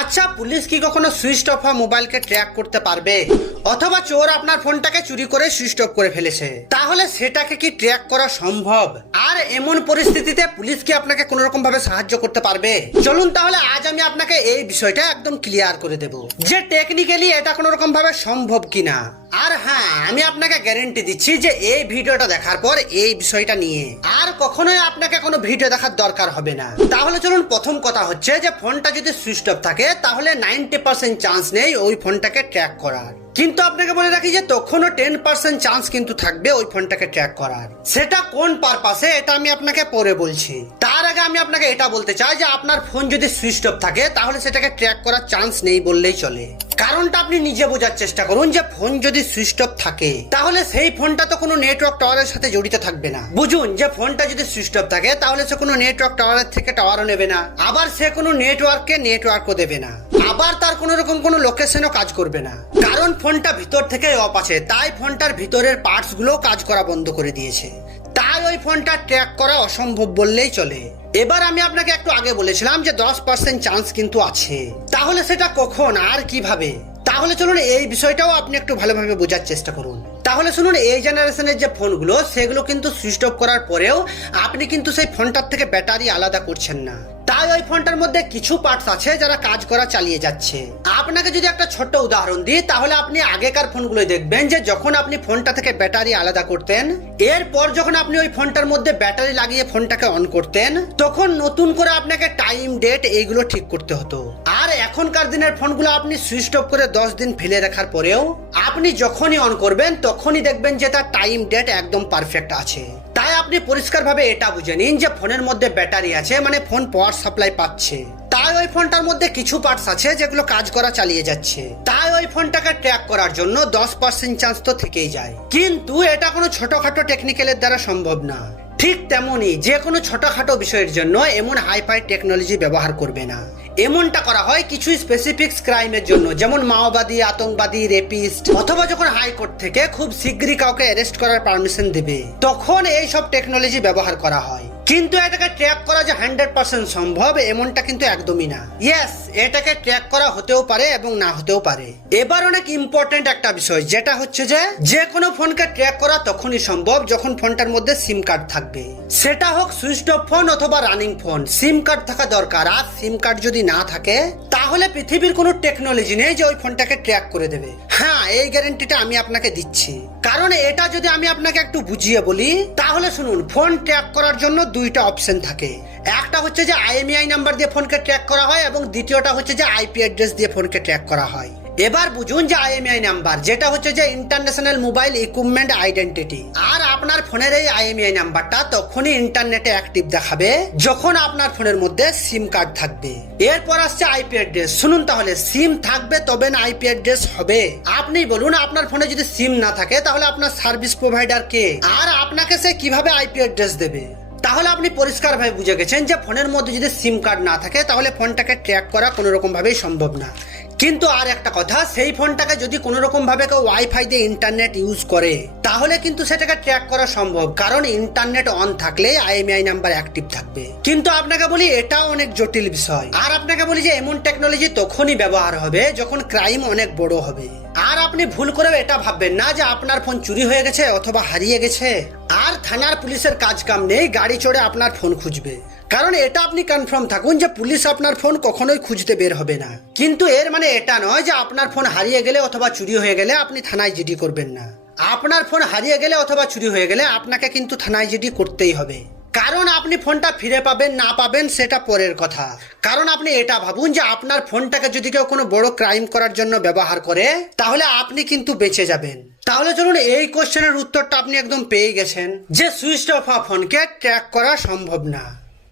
আচ্ছা, পুলিশ কি কখনো সুইচ অফ হওয়া মোবাইলকে ট্র্যাক করতে পারবে? অথবা চোর আপনার ফোনটাকে চুরি করে সুইচ অফ করে ফেলেছে, তাহলে সেটাকে কি ট্র্যাক করা সম্ভব? আর এমন পরিস্থিতিতে পুলিশ কি আপনাকে কোন রকম ভাবে সাহায্য করতে পারবে? চলুন তাহলে আজ আমি আপনাকে এই বিষয়টা একদম ক্লিয়ার করে দেব যে টেকনিক্যালি এটা কোন রকম ভাবে সম্ভব কিনা। আর হ্যাঁ, আমি আপনাকে গ্যারেন্টি দিচ্ছি যে এই ভিডিওটা দেখার পর এই বিষয়টা নিয়ে আর কখনোই আপনাকে কোনো ভিডিও দেখার দরকার হবে না। তাহলে চলুন, প্রথম কথা হচ্ছে যে ফোনটা যদি সুইচ অফ থাকে তাহলে 90% চান্স নেই ওই ফোনটাকে ট্র্যাক করার। কিন্তু আপনাকে বলে রাখি যে তখনও 10% চান্স কিন্তু থাকবে ওই ফোনটাকে ট্র্যাক করার। সেটা কোন পারপাসে এটা আমি আপনাকে পরে বলছি। তার আগে আমি আপনাকে এটা বলতে চাই যে আপনার ফোন যদি সুইচ অফ থাকে তাহলে সেটাকে ট্র্যাক করার চান্স নেই বললেই চলে। কারণটা আপনি নিজে বোঝার চেষ্টা করুন যে ফোন যদি সুইচ অফ থাকে তাহলে সেই ফোনটা তো কোনো নেটওয়ার্ক টাওয়ারের সাথে জড়িত থাকবে না। বুঝুন যে ফোনটা যদি সুইচ অফ থাকে তাহলে সে কোনো নেটওয়ার্ক টাওয়ারের থেকে টাওয়ারও নেবে না, আবার সে কোনো নেটওয়ার্কও দেবে না, আবার তার কোনো রকম কোনো লোকেশনও কাজ করবে না। কারণ ফোনটা ভিতর থেকে অফ আছে, তাই ফোনটার ভিতরের পার্টস গুলো কাজ করা বন্ধ করে দিয়েছে। তাই ওই ফোনটা ট্র্যাক করা অসম্ভব বললেই চলে। এবার আমি আপনাকে একটু আগে বলেছিলাম যে 10% চান্স কিন্তু আছে, তাহলে সেটা কখন আর কিভাবে? তাহলে চলুন এই বিষয়টাও আপনি একটু ভালোভাবে বোঝার চেষ্টা করুন। তাহলে শুনুন, এই জেনারেশনের যে ফোনগুলো সেগুলো কিন্তু সুইচ অফ করার পরেও আপনি কিন্তু সেই ফোনটার থেকে ব্যাটারি আলাদা করছেন না। তাই ওই ফোনটার মধ্যে কিছু পার্টস আছে যারা কাজ করা চালিয়ে যাচ্ছে। আপনাকে যদি একটা ছোট্ট উদাহরণ দিই তাহলে আপনি আগেকার ফোনগুলোই দেখবেন যে যখন আপনি ফোনটা থেকে ব্যাটারি আলাদা করতেন, এরপর যখন আপনি ওই ফোনটার মধ্যে ব্যাটারি লাগিয়ে ফোনটাকে অন করতেন, তখন নতুন করে আপনাকে টাইম ডেট এইগুলো ঠিক করতে হতো। আর এখনকার দিনের ফোনগুলো আপনি সুইচ অফ করে 10 দিন ফেলে রাখার পরেও আপনি যখনই অন করবেন তখনই দেখবেন যে তার টাইম ডেট একদম পারফেক্ট আছে। তাই আপনি পরিষ্কারভাবে এটা বুঝে নিন যে ফোনের মধ্যে ব্যাটারি আছে, মানে ফোন পাওয়ার সাপ্লাই পাচ্ছে। তাই ওই ফোনটার মধ্যে কিছু পার্টস আছে যেগুলো কাজ করা চালিয়ে যাচ্ছে। তাই ওই ফোনটাকে ট্র্যাক করার জন্য 10% চান্স তো থেকেই যায়। কিন্তু এটা কোনো ছোটখাটো টেকনিক্যালের দ্বারা সম্ভব না। ঠিক তেমনই যে কোনো ছোটখাটো বিষয়ের জন্য এমন হাইফাই টেকনোলজি ব্যবহার করবে না। এমনটা করা হয় কিছু স্পেসিফিক ক্রাইমের জন্য, যেমন মাওবাদী, আতঙ্কবাদী, রেপিস্ট, অথবা যখন হাইকোর্ট থেকে খুব শীঘ্রই কাউকে অ্যারেস্ট করার পারমিশন দেবে তখন এই সব টেকনোলজি ব্যবহার করা হয়। কিন্তু এটাকে ট্র্যাক করা যে 100% সম্ভব এমনটা কিন্তু একদমই না। ইয়েস, এটাকে ট্র্যাক করা হতেও পারে এবং না হতেও পারে। এবার অনেক ইম্পর্টেন্ট একটা বিষয়, যেটা হচ্ছে যে কোনো ফোনকে ট্র্যাক করা তখনই সম্ভব যখন ফোনটার মধ্যে সিম কার্ড থাকবে। সেটা হোক সুইচ অফ ফোন অথবা রানিং ফোন, সিম কার্ড থাকা দরকার। আর সিম কার্ড যদি না থাকে তাহলে পৃথিবীর কোনো টেকনোলজি নেই যে ওই ফোনটাকে ট্র্যাক করে দেবে। হ্যাঁ, এই গ্যারান্টিটা আমি আপনাকে দিচ্ছি। কারণ এটা যদি আমি আপনাকে একটু বুঝিয়ে বলি তাহলে শুনুন, ফোন ট্র্যাক করার জন্য দুইটা অপশন থাকে। একটা হচ্ছে যে IMEI নাম্বার দিয়ে ফোনকে ট্র্যাক করা হয় এবং দ্বিতীয়টা হচ্ছে যে IP অ্যাড্রেস দিয়ে ফোনকে ট্র্যাক করা হয়। এবার বুঝুন যে IMEI নাম্বার, যেটা হচ্ছে যে ইন্টারন্যাশনাল মোবাইল ইকুইপমেন্ট আইডেন্টিটি। আর আপনার ফোনের এই IMEI নাম্বারটা তখনই ইন্টারনেটে অ্যাক্টিভ দেখাবে যখন আপনার ফোনের মধ্যে সিম কার্ড থাকবে। এরপর আসছে IP অ্যাড্রেস। শুনুন তাহলে, সিম থাকবে তবে না IP অ্যাড্রেস হবে? আপনি বলুন, আপনার ফোনে যদি সিম না থাকে তাহলে আপনার সার্ভিস প্রোভাইডার কে, আর আপনাকে সে কিভাবে IP অ্যাড্রেস দেবে? তাহলে আপনি পরিষ্কারভাবে বুঝে গেছেন যে ফোনের মধ্যে যদি সিম কার্ড না থাকে তাহলে ফোনটাকে ট্র্যাক করা কোনো রকম ভাবেই সম্ভব না। কিন্তু আর একটা কথা, সেই ফোনটাকে যদি কোনো রকম ভাবে কেউ ওয়াইফাই দিয়ে ইন্টারনেট ইউজ করে তাহলে কিন্তু সেটাকে ট্র্যাক করা সম্ভব, কারণ ইন্টারনেট অন থাকলে IMEI নাম্বার অ্যাক্টিভ থাকবে। কিন্তু আপনাকে বলি এটাও অনেক জটিল বিষয়। আর আপনাকে বলি যে এমন টেকনোলজি তখনই ব্যবহার হবে যখন ক্রাইম অনেক বড় হবে। আর আপনি ভুল করেও এটা ভাববেন না যে আপনার ফোন চুরি হয়ে গেছে অথবা হারিয়ে গেছে আর থানার পুলিশের কাজ কাম নেই গাড়ি চড়ে আপনার ফোন খুঁজবে। কারণ এটা আপনি কনফার্ম থাকুন যে পুলিশ আপনার ফোন কখনোই খুঁজতে বের হবে না। কিন্তু এর মানে এটা নয় যে আপনার ফোন হারিয়ে গেলে অথবা চুরি হয়ে গেলে আপনি থানায় জিডি করবেন না। আপনার ফোন হারিয়ে গেলে অথবা চুরি হয়ে গেলে আপনাকে কিন্তু থানায় জিডি করতেই হবে। কারণ আপনি ফোনটা ফিরে পাবেন না পাবেন সেটা পরের কথা। কারণ আপনি এটা ভাবুন যে আপনার ফোনটাকে যদি কেউ কোনো বড় ক্রাইম করার জন্য ব্যবহার করে তাহলে আপনি কিন্তু বেঁচে যাবেন। তাহলে চলুন, এই কোশ্চেনের উত্তরটা আপনি একদম পেয়ে গেছেন যে সুইচ অফ ফোনকে ট্র্যাক করা সম্ভব না।